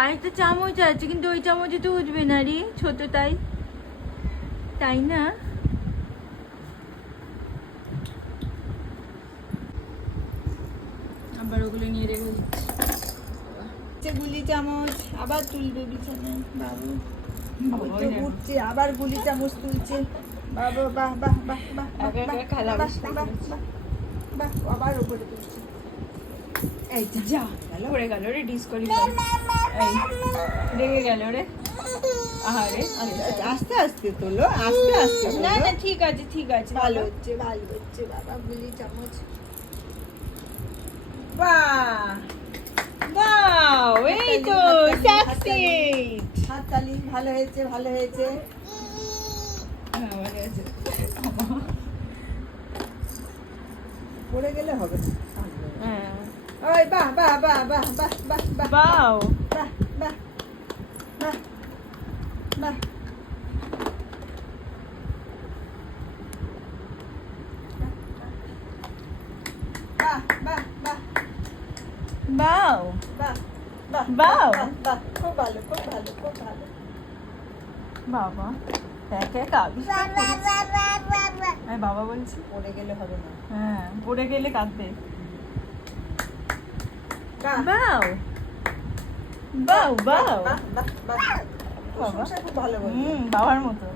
আরেকটা চামচ আছে কিন্তু ওই চামচে তো উঠবে না রে, ছোট তাই তাই না? আবার ওগুলো নিয়ে রেখে দিচ্ছি। গুলি চামচ আবার তুলবে বিছানায় বাবু, উঠছে আবার গুলি চামচ তুলছে বাবা। বাহ বাহ বাহ বাহ বাহ, আবার উপরে তুলছে। এই যা গেল, পড়ে গেল রে, ডিসকোয়ালিফাই, এই রেগে গেল রে। আরে আস্তে আস্তে তোলো, আস্তে আস্তে। না না ঠিক আছে ঠিক আছে, ভালো হচ্ছে ভালো হচ্ছে বাবা। গুলি চামচ, বাহ বাহ, এই তো সাকসেস। হাততালি, ভালো হয়েছে ভালো হয়েছে। পড়ে গেলে হবে না। হ্যাঁ ওই বাহ বাহ বাহ বাহ বাহ বাহ বাহ বাহ বাহ বাহ বাহ বাহ। বাও বাহ বাহ বাহ বাহ, খুব ভালো খুব ভালো খুব ভালো বাবা। আমি বাবা বলছি, পড়ে গেলে হবে না। হ্যাঁ পড়ে গেলে কাঁদবে। বাও বাও বাও বাবা, খুব ভালো বলছে, বাবার মতো।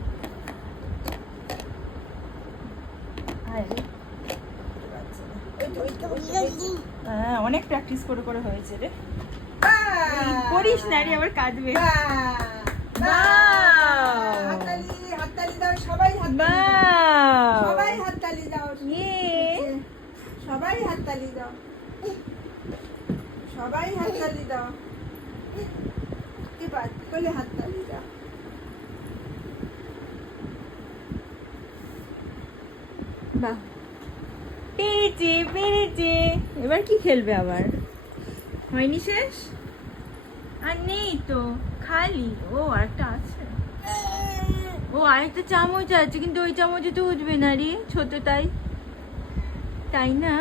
হ্যাঁ অনেক প্র্যাকটিস করে করে হয়েছে রে। করিস না রে, আবার কাঁদবে। হাততালি হাততালি দাও সবাই, সবাই হাততালি দাও, সবাই হাততালি দাও, সবাই হাততালি দাও, এবার বলে হাততালি দাও। বাহ, পেরেছে পেরেছে। এবার কি খেলবে আবার? হয়নি শেষ? আর নেই তো, খালি। ও আরেকটা আছে, ও আরেকটা চামচ আছে কিন্তু ওই চামচে তো উঠবে না রে, ছোট তাই তাই না?